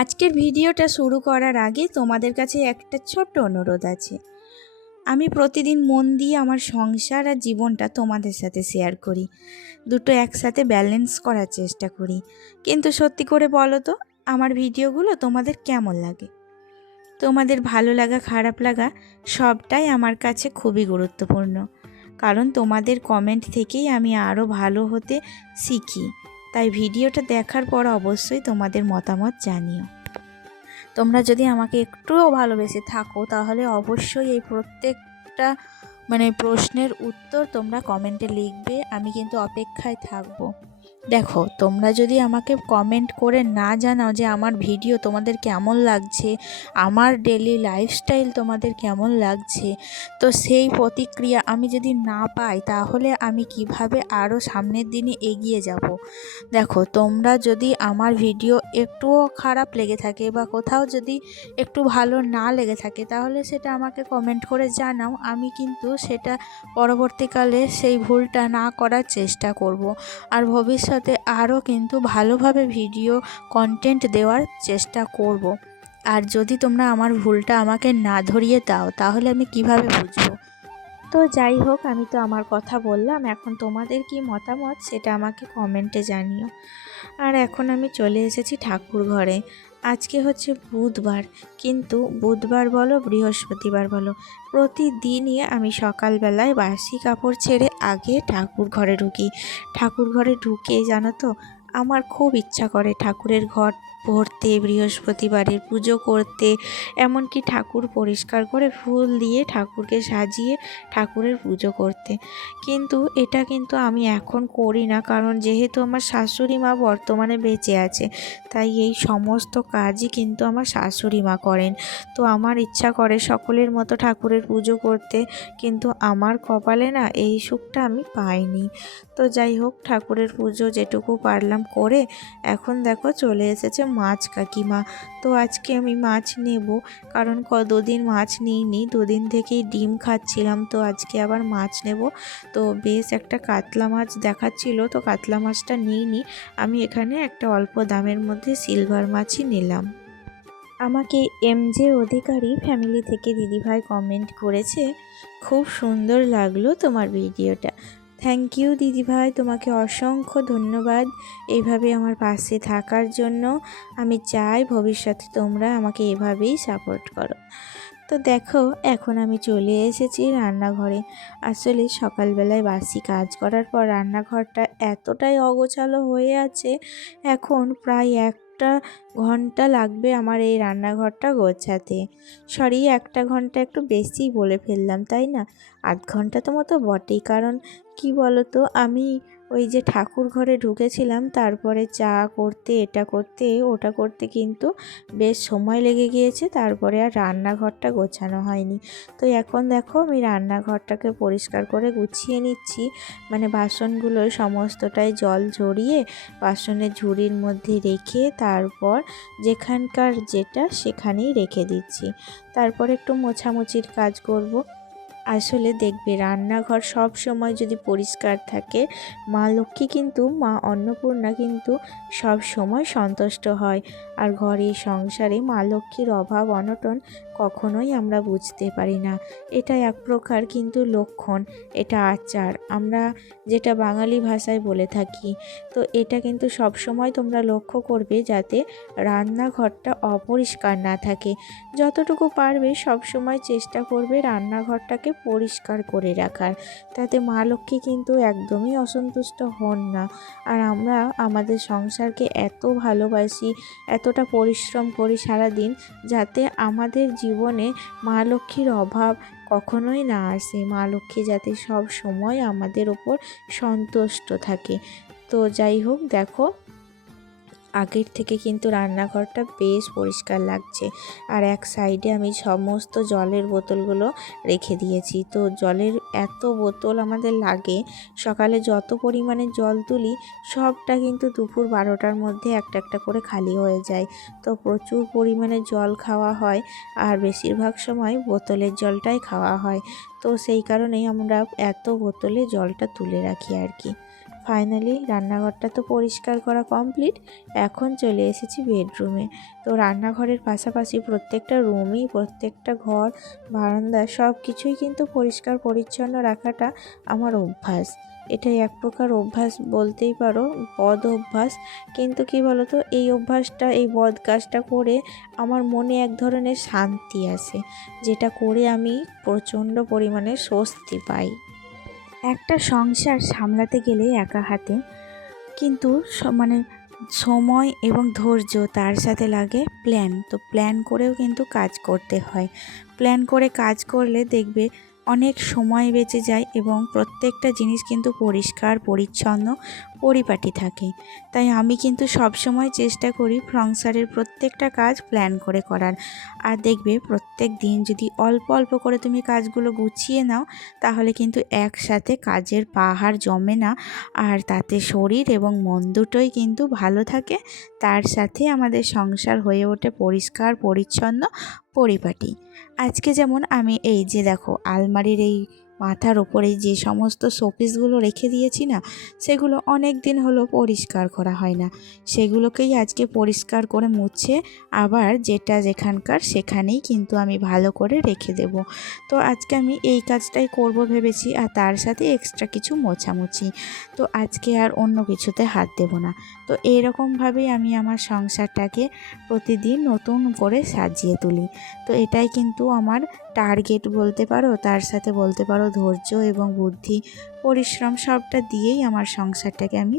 আজকের ভিডিওটা শুরু করার আগে তোমাদের কাছে একটা ছোট্ট অনুরোধ আছে। আমি প্রতিদিন মন দিয়ে আমার সংসার আর জীবনটা তোমাদের সাথে শেয়ার করি, দুটো একসাথে ব্যালেন্স করার চেষ্টা করি। কিন্তু সত্যি করে বলো তো, আমার ভিডিওগুলো তোমাদের কেমন লাগে? তোমাদের ভালো লাগা খারাপ লাগা সবটাই আমার কাছে খুবই গুরুত্বপূর্ণ, কারণ তোমাদের কমেন্ট থেকেই আমি আরও ভালো হতে শিখি। তাই ভিডিওটা দেখার পর অবশ্যই তোমাদের মতামত জানিও। তোমরা যদি আমাকে একটুও ভালোবেসে থাকো তাহলে অবশ্যই এই প্রত্যেকটা প্রশ্নের উত্তর তোমরা কমেন্টে লিখবে। আমি কিন্তু অপেক্ষায় থাকবো। দেখো, তোমরা যদি আমাকে কমেন্ট করে না জানাও যে আমার ভিডিও তোমাদের কেমন লাগছে, আমার ডেলি লাইফস্টাইল তোমাদের কেমন লাগছে, তো সেই প্রতিক্রিয়া আমি যদি না পাই তাহলে আমি কিভাবে আরও সামনের দিনে এগিয়ে যাব। দেখো, তোমরা যদি আমার ভিডিও একটুও খারাপ লেগে থাকে বা কোথাও যদি একটু ভালো না লেগে থাকে তাহলে সেটা আমাকে কমেন্ট করে জানাও। আমি কিন্তু সেটা পরবর্তীকালে সেই ভুলটা না করার চেষ্টা করব। আর ভবিষ্যতে আরও কিন্তু ভালোভাবে ভিডিও কন্টেন্ট দেওয়ার চেষ্টা করব। আর যদি তোমরা আমার ভুলটা আমাকে না ধরিয়ে দাও তাহলে আমি কিভাবে বুঝবো? তো যাই হোক, আমি তো আমার কথা বললাম, এখন তোমাদের কি মতামত সেটা আমাকে কমেন্টে জানিও। আর এখন আমি চলে এসেছি ঠাকুর ঘরে। আজকে হচ্ছে বুধবার, কিন্তু বুধবার বলো বৃহস্পতিবার বলো, প্রতিদিনই আমি সকালবেলায় বাসি কাপড় ছেড়ে আগে ঠাকুর ঘরে ঢুকি। ঠাকুর ঘরে ঢুকে জানো তো, আমার খুব ইচ্ছা করে ঠাকুরের ঘর ভরতে, বৃহস্পতিবারের পুজো করতে, এমনকি ঠাকুর পরিষ্কার করে ফুল দিয়ে ঠাকুরকে সাজিয়ে ঠাকুরের পুজো করতে। কিন্তু এটা কিন্তু আমি এখন করি না, কারণ যেহেতু আমার শাশুড়ি মা বর্তমানে বেঁচে আছে, তাই এই সমস্ত কাজই কিন্তু আমার শাশুড়ি মা করেন। তো আমার ইচ্ছা করে সকলের মতো ঠাকুরের পুজো করতে, কিন্তু আমার কপালে না এই সুখটা আমি পাইনি। তো যাই হোক, ঠাকুরের পুজো যেটুকু পারলাম করে এখন দেখো চলে এসেছে মাছ কাকিমা। তো আজকে আমি মাছ নেব, কারণ দুদিন মাছ নিইনি, দুদিন থেকেই ডিম খাচ্ছিলাম। তো আজকে আবার মাছ নেব। তো বেশ একটা কাতলা মাছ দেখাচ্ছিল, তো কাতলা মাছটা নিইনি, আমি এখানে একটা অল্প দামের মধ্যে সিলভার মাছই নিলাম। আমাকে এমজে অধিকারী ফ্যামিলি থেকে দিদিভাই কমেন্ট করেছে, খুব সুন্দর লাগলো তোমার ভিডিওটা। থ্যাংক ইউ দিদিভাই, তোমাকে অসংখ্য ধন্যবাদ এইভাবে আমার পাশে থাকার জন্য। আমি চাই ভবিষ্যতে তোমরা আমাকে এভাবেই সাপোর্ট করো। তো দেখো, এখন আমি চলে এসেছি রান্নাঘরে। আসলে সকালবেলায় বাসি কাজ করার পর রান্নাঘরটা এতটাই অগোছালো হয়ে আছে, এখন প্রায় একটা ঘন্টা লাগবে আমার এই রান্নাঘরটা গোছাতে। সরি, একটা ঘন্টা একটু বেশি বলে ফেললাম, তাই না? আধ ঘন্টা তো মতো বটেই, কারণ কি বলো তো, আমি ওই যে ঠাকুর ঘরে ঢুকেছিলাম, তারপরে চা করতে, এটা করতে ওটা করতে কিন্তু বেশ সময় লেগে গিয়েছে, তারপরে আর রান্নাঘরটা গোছানো হয়নি। তো এখন দেখো, আমি রান্নাঘরটাকে পরিষ্কার করে গুছিয়ে নিচ্ছি। বাসনগুলো সমস্তটাই জল ঝরিয়ে বাসনের ঝুড়ির মধ্যে রেখে তারপর যেখানকার যেটা সেখানেই রেখে দিচ্ছি। তারপর একটু মোছামুছির কাজ করব। আসলে দেখবে, রান্নাঘর সব সময় যদি পরিষ্কার থাকে, মা লক্ষ্মী কিন্তু, মা অন্নপূর্ণা কিন্তু সব সময় সন্তুষ্ট হয়। আর ঘরে সংসারে মা লক্ষ্মীর অভাব অনটন কখনোই আমরা বুঝতে পারি না। এটা এক প্রকার কিন্তু লক্ষণ, এটা আচার, আমরা যেটা বাঙালি ভাষায় বলে থাকি। তো এটা কিন্তু সব সময় তোমরা লক্ষ্য করবে যাতে রান্নাঘরটা অপরিষ্কার না থাকে। যতটুকু পারবে সব সময় চেষ্টা করবে রান্নাঘরটাকে পরিষ্কার করে রাখার, তাতে মা লক্ষ্মী কিন্তু একদমই অসন্তুষ্ট হন না। আর আমরা আমাদের সংসারকে এত ভালোবাসি, এতটা পরিশ্রম করি সারাদিন, যাতে আমাদের জীবনে মা লক্ষ্মীর অভাব কখনোই না আসে, মা লক্ষ্মী যাতে সব সময় আমাদের ওপর সন্তুষ্ট থাকে। তো যাই হোক, দেখো আগের থেকে কিন্তু রান্নাঘরটা বেশ পরিষ্কার লাগছে। আর এক সাইডে আমি সমস্ত জলের বোতলগুলো রেখে দিয়েছি। তো জলের এত বোতল আমাদের লাগে, সকালে যত পরিমাণে জল তুলি সবটা কিন্তু দুপুর 12টার মধ্যে একটা একটা করে খালি হয়ে যায়। তো প্রচুর পরিমাণে জল খাওয়া হয়, আর বেশিরভাগ সময় বোতলের জলটাই খাওয়া হয়। তো সেই কারণেই আমরা এত বোতলে জলটা তুলে রাখি আর কি। ফাইনালি রান্নাঘরটা তো পরিষ্কার করা কমপ্লিট। এখন চলে এসেছি বেডরুমে। তো রান্নাঘরের পাশাপাশি প্রত্যেকটা রুমই, প্রত্যেকটা ঘর, বারান্দা সব কিছুই কিন্তু পরিষ্কার পরিচ্ছন্ন রাখাটা আমার অভ্যাস। এটাই এক প্রকার অভ্যাস বলতেই পারো, বদ অভ্যাস। কিন্তু কি বলতো, এই অভ্যাসটা, এই বদ কাজটা করে আমার মনে এক ধরনের শান্তি আসে, যেটা করে আমি প্রচণ্ড পরিমাণে স্বস্তি পাই। একটা সংসার সামলাতে গেলে একা হাতে কিন্তু মানে সময় এবং ধৈর্য, তার সাথে লাগে প্ল্যান। তো প্ল্যান করেও কিন্তু কাজ করতে হয়। প্ল্যান করে কাজ করলে দেখবে অনেক সময় বেঁচে যায় এবং প্রত্যেকটা জিনিস কিন্তু পরিষ্কার পরিচ্ছন্ন পরিপাটি থাকে। তাই আমি কিন্তু সবসময় চেষ্টা করি সংসারের প্রত্যেকটা কাজ প্ল্যান করে করার। আর দেখবে প্রত্যেক দিন যদি অল্প অল্প করে তুমি কাজগুলো গুছিয়ে নাও, তাহলে কিন্তু একসাথে কাজের পাহাড় জমে না। আর তাতে শরীর এবং মন দুটোই কিন্তু ভালো থাকে। তার সাথে আমাদের সংসার হয়ে ওঠে পরিষ্কার পরিচ্ছন্ন পরিপাটি। আজকে যেমন আমি এই যে দেখো, আলমারির এই মাথার ওপরে যে সমস্ত শোপিসগুলো রেখে দিয়েছি না, সেগুলো অনেক দিন হলো পরিষ্কার করা হয় না। সেগুলোকেই আজকে পরিষ্কার করে মুছে আবার যেটা যেখানকার সেখানেই কিন্তু আমি ভালো করে রেখে দেব। তো আজকে আমি এই কাজটাই করব ভেবেছি, আর তার সাথে এক্সট্রা কিছু মোছামুছি। তো আজকে আর অন্য কিছুতে হাত দেব না। তো এইরকমভাবেই আমি আমার সংসারটাকে প্রতিদিন নতুন করে সাজিয়ে তুলি। তো এটাই কিন্তু আমার টার্গেট বলতে পারো, তার সাথে বলতে পারো ধৈর্য এবং বুদ্ধি, পরিশ্রম সবটা দিয়েই আমার সংসারটাকে আমি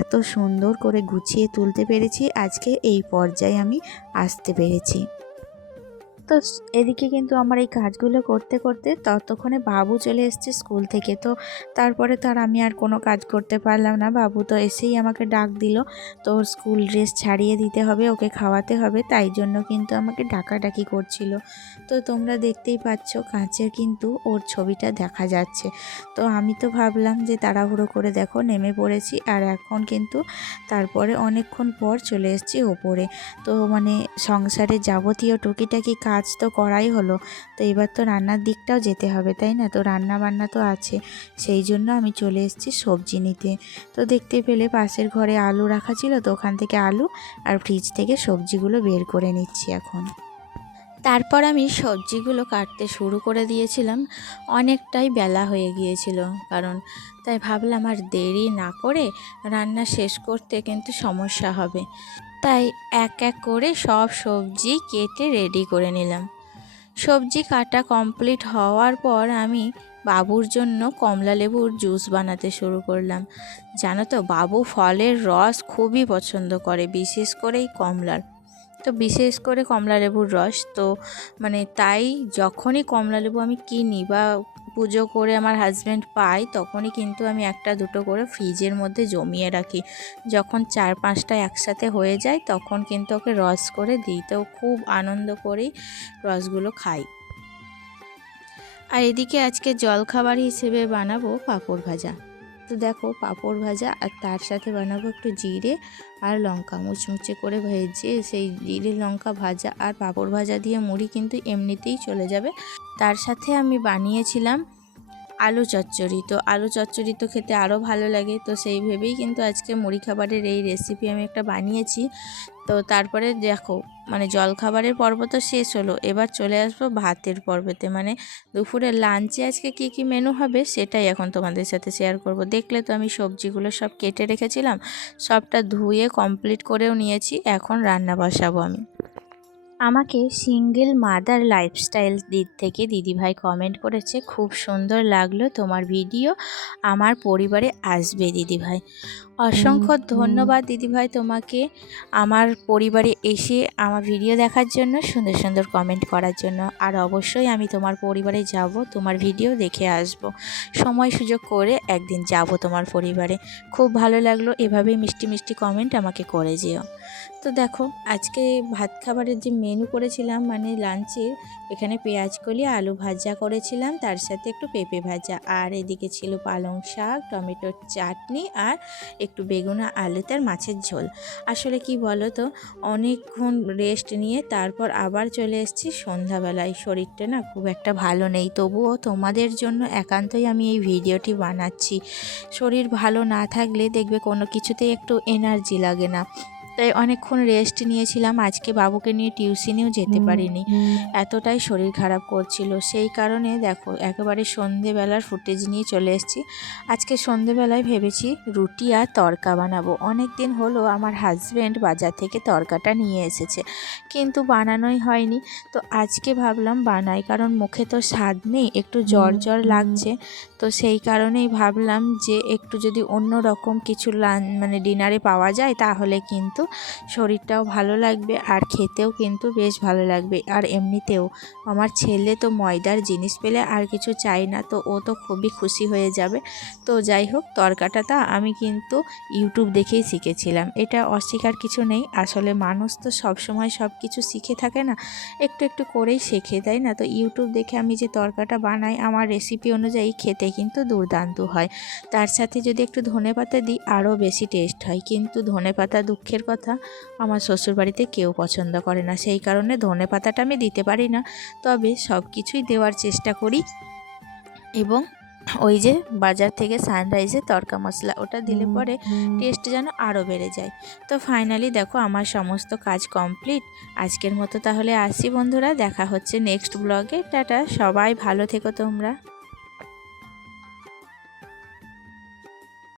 এত সুন্দর করে গুছিয়ে তুলতে পেরেছি। আজকে এই পর্যায়ে আমি আসতে পেরেছি। তো এদিকে কিন্তু আমার এই কাজগুলো করতে করতে ততক্ষণে বাবু চলে এসেছে স্কুল থেকে। তো তারপরে তো আর আমি আর কোনো কাজ করতে পারলাম না। বাবু তো এসেই আমাকে ডাক দিল, তো ওর স্কুল ড্রেস ছাড়িয়ে দিতে হবে, ওকে খাওয়াতে হবে, তাই জন্য কিন্তু আমাকে ডাকাডাকি করছিল। তো তোমরা দেখতেই পাচ্ছ কাঁচে কিন্তু ওর ছবিটা দেখা যাচ্ছে। তো আমি তো ভাবলাম যে তাড়াহুড়ো করে দেখো নেমে পড়েছি, আর এখন কিন্তু তারপরে অনেকক্ষণ পর চলে এসেছি ওপরে। তো মানে সংসারের যাবতীয় টুকিটাকি কাজ তো করাই হলো, তো এবার তো রান্নার দিকটাও যেতে হবে, তাই না? তো রান্না বান্না তো আছে, সেই জন্য আমি চলে এসেছি সবজি নিতে। তো দেখতে পেলে পাশের ঘরে আলু রাখা ছিল, তো ওখান থেকে আলু আর ফ্রিজ থেকে সবজিগুলো বের করে নিচ্ছি এখন। তারপর আমি সবজিগুলো কাটতে শুরু করে দিয়েছিলাম। অনেকটাই বেলা হয়ে গিয়েছিল, কারণ তাই ভাবলাম আর দেরি না করে রান্না শেষ করতে কিন্তু সমস্যা হবে। তাই এক এক করে সব সবজি কেটে রেডি করে নিলাম। সবজি কাটা কমপ্লিট হওয়ার পর আমি বাবুর জন্য কমলা লেবুর জুস বানাতে শুরু করলাম। জানো তো, বাবু ফলের রস খুবই পছন্দ করে, বিশেষ করে এই কমলার। তো বিশেষ করে কমলা লেবুর রস তো মানে তাই যখনই কমলা লেবু আমি কিনি বা পুজো করে আমার হাজব্যান্ড পায়, তখনই কিন্তু আমি একটা দুটো করে ফ্রিজের মধ্যে জমিয়ে রাখি। যখন 4-5টা একসাথে হয়ে যায় তখন কিন্তু ওকে রস করে দিই, তো খুব আনন্দ করেই রসগুলো খাই। আর এদিকে আজকে জলখাবার হিসেবে বানাবো পাঁপড় ভাজা। তো দেখো পাঁপড় ভাজা, আর তার সাথে বানাবো একটু জিরে আর লঙ্কা মুচমুচে করে ভেজে, সেই জিরে লঙ্কা ভাজা আর পাঁপড় ভাজা দিয়ে মুড়ি কিন্তু এমনিতেই চলে যাবে। তার সাথে আমি বানিয়েছিলাম আলু চচ্চড়ি। তো আলু চচ্চড়ি তো খেতে আরও ভালো লাগে, তো সেই ভেবেই কিন্তু আজকে মুড়ি খাবারের এই রেসিপি আমি একটা বানিয়েছি। তো তারপরে দেখো মানে জলখাবারের পর্ব তো শেষ হলো, এবার চলে আসবো ভাতের পর্বতে। মানে দুপুরের লাঞ্চে আজকে কি কি মেনু হবে সেটাই এখন তোমাদের সাথে শেয়ার করব। দেখলে তো আমি সবজিগুলো সব কেটে রেখেছিলাম, সবটা ধুয়ে কমপ্লিট করেও নিয়েছি, এখন রান্না বসাবো আমি। আমাকে সিঙ্গেল মাদার লাইফস্টাইল দিক থেকে দিদিভাই কমেন্ট করেছে, খুব সুন্দর লাগলো তোমার ভিডিও, আমার পরিবারে আসবে দিদিভাই। অসংখ্য ধন্যবাদ দিদিভাই তোমাকে, আমার পরিবারে এসে আমার ভিডিও দেখার জন্য, সুন্দর সুন্দর কমেন্ট করার জন্য। আর অবশ্যই আমি তোমার পরিবারে যাব, তোমার ভিডিও দেখে আসব, সময় সুযোগ করে একদিন যাব তোমার পরিবারে। খুব ভালো লাগলো, এভাবেই মিষ্টি মিষ্টি কমেন্ট আমাকে করে যেও। তো দেখো আজকে ভাত খাবারের যে মেনু করেছিলাম মানে লাঞ্চের, এখানে পেঁয়াজ কলি আলু ভাজা করেছিলাম, তার সাথে একটু পেঁপে ভাজা, আর এদিকে ছিল পালং শাক, টমেটোর চাটনি, আর একটু বেগুন আলুতে আর মাছের ঝোল। আসলে কি বলো তো, অনেকক্ষণ রেস্ট নিয়ে তারপর আবার চলে এসেছি সন্ধ্যাবেলায়। শরীরটা না খুব একটা ভালো নেই, তবুও তোমাদের জন্য একান্তই আমি এই ভিডিওটি বানাচ্ছি। শরীর ভালো না থাকলে দেখবে কোনো কিছুতেই একটু এনার্জি লাগে না। তাই অনেকক্ষণ রেস্ট নিয়েছিলাম, আজকে বাবুকে নিয়ে টিউশনেও যেতে পারিনি, এতটাই শরীর খারাপ করছিল। সেই কারণে দেখো একেবারে সন্ধেবেলার ফুটেজ নিয়ে চলে এসেছি। আজকে সন্ধেবেলায় ভেবেছি রুটি আর তড়কা বানাবো। অনেক দিন হলো আমার হাজব্যান্ড বাজার থেকে তড়কাটা নিয়ে এসেছে, কিন্তু বানানোই হয়নি। তো আজকে ভাবলাম বানাই, কারণ মুখে তো স্বাদ নেই, একটু জ্বর জ্বর লাগছে। তো সেই কারণেই ভাবলাম যে একটু যদি অন্য রকম কিছু মানে ডিনারে পাওয়া যায় তাহলে কিন্তু শরীরটাও ভালো লাগবে আর খেতেও কিন্তু বেশ ভালো লাগবে। আর এমনিতেও আমার ছেলে তো ময়দার জিনিস পেলে আর কিছু চাই না, তো ও তো খুবই খুশি হয়ে যাবে। তো যাই হোক, তরকাটা আমি কিন্তু ইউটিউব দেখেই শিখেছিলাম, এটা অস্বীকার কিছু নেই। আসলে মানুষ তো সবসময় সব কিছু শিখে থাকে না, একটু একটু করেই শেখে, তাই না? তো ইউটিউব দেখে আমি যে তরকাটা বানাই আমার রেসিপি অনুযায়ী খেতে কিন্তু দুর্দান্ত হয়। তার সাথে যদি একটু ধনেপাতা দিই আরও বেশি টেস্ট হয়, কিন্তু ধনেপাতা দুঃখের কথা আমার শ্বশুরবাড়িতে কেউ পছন্দ করে না, সেই কারণে ধনেপাতাটা আমি দিতে পারি না। তবে সব কিছুই দেওয়ার চেষ্টা করি। এবং ওই যে বাজার থেকে সানরাইজের তড়কা মশলা, ওটা দিলে পরে টেস্ট যেন আরও বেড়ে যায়। তো ফাইনালি দেখো আমার সমস্ত কাজ কমপ্লিট। আজকের মতো তাহলে আসি বন্ধুরা, দেখা হচ্ছে নেক্সট ব্লগে। টাটা, সবাই ভালো থেকো তোমরা।